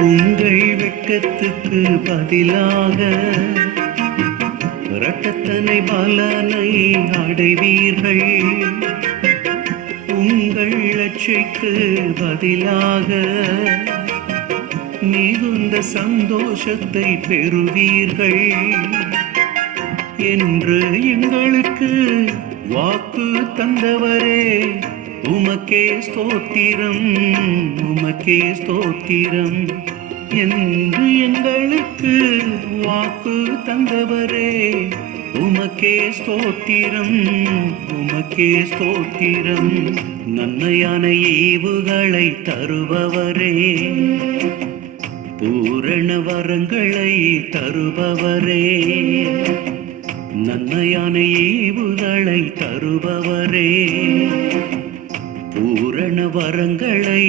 உங்கள் வெட்கத்துக்கு பதிலாக இரட்டத்தனை பலனை அடைவீர்கள். உங்கள் லட்சைக்கு பதிலாக மிகுந்த சந்தோஷத்தை பெறுவீர்கள் என்று எங்களுக்கு வாக்கு தந்தவரே, உமக்கே ஸ்தோத்திரம், உமக்கே ஸ்தோத்திரம். என்று எங்களுக்கு வாக்கு தந்தவரே, உமக்கே ஸ்தோத்திரம், உமக்கே ஸ்தோத்திரம். நன்மையான ஈவுகளை தருபவரே, பூரண வரங்களை தருபவரே, நன்மையான ஈவுகளை தருபவரே, பூரண வரங்களை